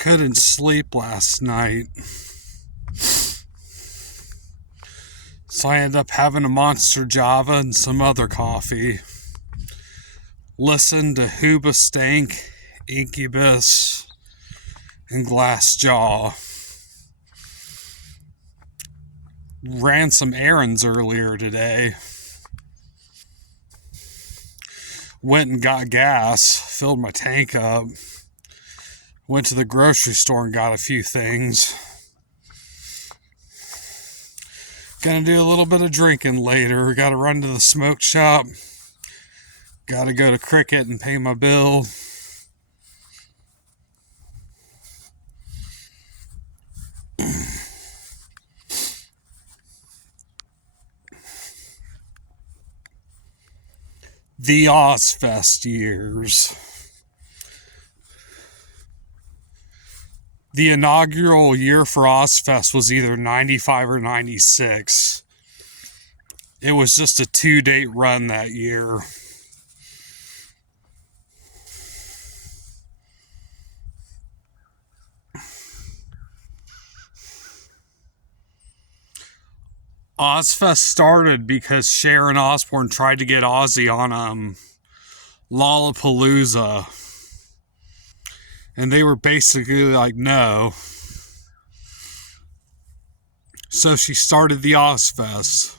Couldn't sleep last night, so I ended up having a Monster Java and some other coffee. Listened to Hoobastank, Incubus, and Glassjaw. Ran some errands earlier today. Went and got gas, filled my tank up. Went to the grocery store and got a few things. Gonna do a little bit of drinking later. Gotta run to the smoke shop. Gotta go to Cricket and pay my bill. The Ozzfest years. The inaugural year for Ozzfest was either 95 or 96. It was just a 2-date run that year. Ozzfest started because Sharon Osbourne tried to get Ozzy on Lollapalooza. And they were basically like, no. So she started the Ozzfest,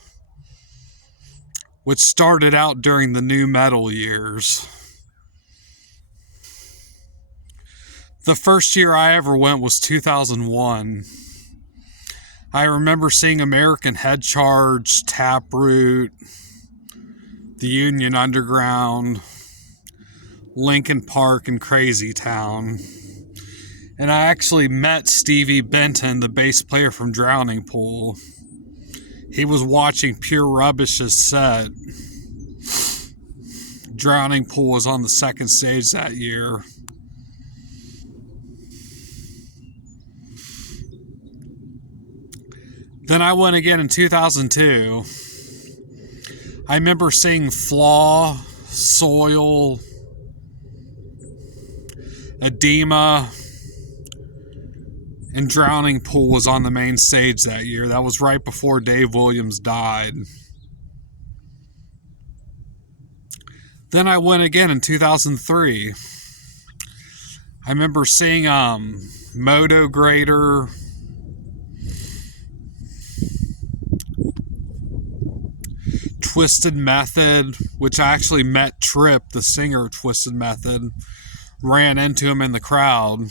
which started out during the nu metal years. The first year I ever went was 2001. I remember seeing American Head Charge, Taproot, the Union Underground, Linkin Park, and Crazy Town. And I actually met Stevie Benton, the bass player from Drowning Pool. He was watching Pure Rubbish's set. Drowning Pool was on the second stage that year. Then I went again in 2002. I remember seeing Flaw, Soil, Edema, and Drowning Pool was on the main stage that year. That was right before Dave Williams died. Then I went again in 2003. I remember seeing Moto Grader, Twisted Method, which I actually met Tripp, the singer of Twisted Method. Ran into him in the crowd.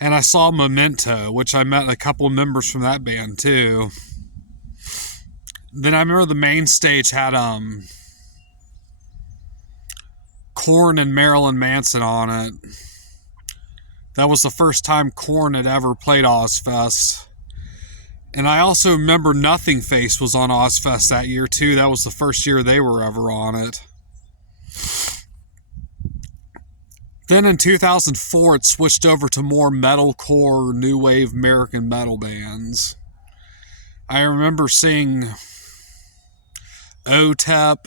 And I saw Memento, which I met a couple of members from that band too. Then I remember the main stage had Korn and Marilyn Manson on it. That was the first time Korn had ever played Ozzfest. And I also remember Nothing Face was on Ozzfest that year too. That was the first year they were ever on it. Then in 2004, it switched over to more metalcore, new wave American metal bands. I remember seeing OTEP,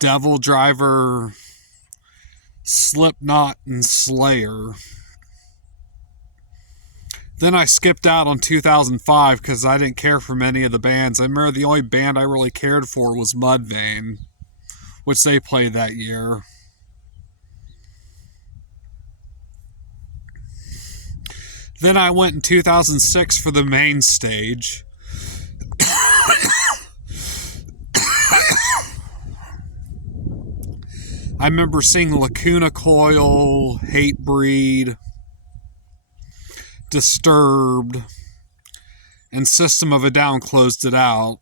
Devil Driver, Slipknot, and Slayer. Then I skipped out on 2005 because I didn't care for many of the bands. I remember the only band I really cared for was Mudvayne, which they played that year. Then I went in 2006 for the main stage. I remember seeing Lacuna Coil, Hatebreed, Disturbed, and System of a Down closed it out.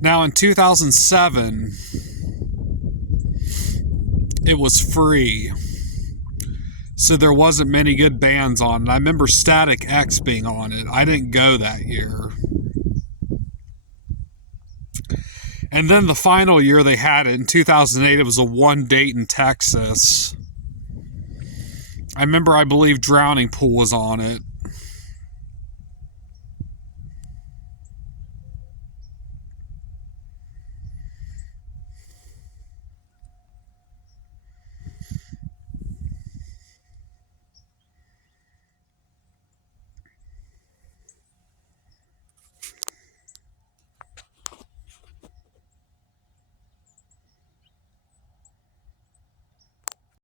Now in 2007, it was free. So there wasn't many good bands on it. I remember Static X being on it. I didn't go that year. And then the final year they had it, in 2008, it was a one date in Texas. I remember, I believe Drowning Pool was on it.